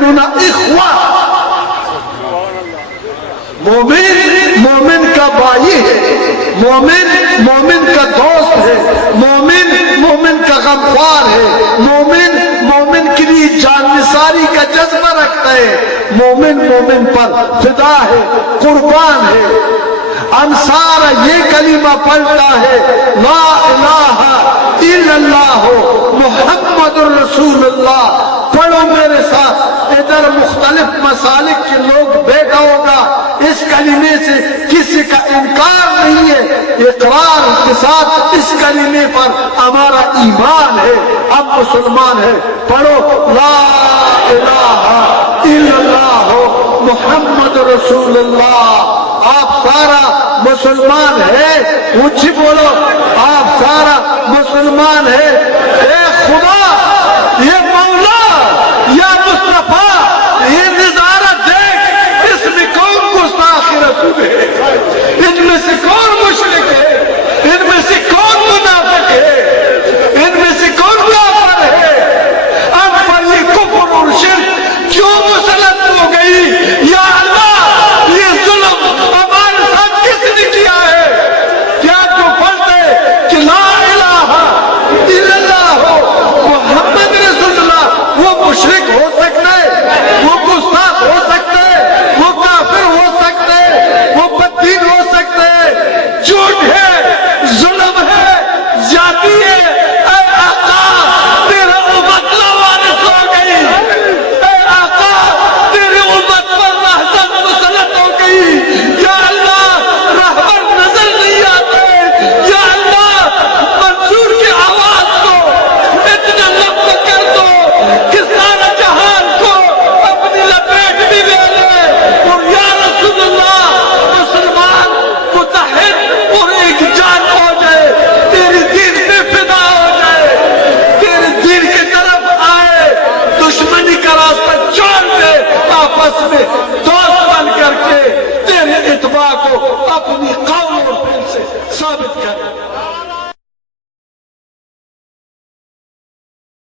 المؤمنون اخوہ، مومن کا بھائی ہے، مومن کا دوست ہے، مومن کا غمخوار ہے، مومن کے لیے جان نثاری کا جذبہ رکھتا ہے، مومن پر فدا ہے، قربان ہے۔ انصار یہ کلمہ پڑھتا ہے لا الہ الا اللہ محمد الرسول اللہ، پڑھو میرے ساتھ، ادھر مختلف مسالک کے لوگ بیٹھا ہوگا، اس کلمے سے کسی کا انکار نہیں ہے، اقرار کے ساتھ اس کلمے پر ہمارا ایمان ہے، ہم مسلمان ہیں، پڑھو لا الہ الا اللہ محمد رسول اللہ۔ آپ سارا مسلمان ہے، اونچی بولو، آپ سارا مسلمان ہے۔ اے خدا، یہ مولا، یا مصطفیٰ، یہ نظارہ دیکھ، اس میں کون گستاخ رسول ہے؟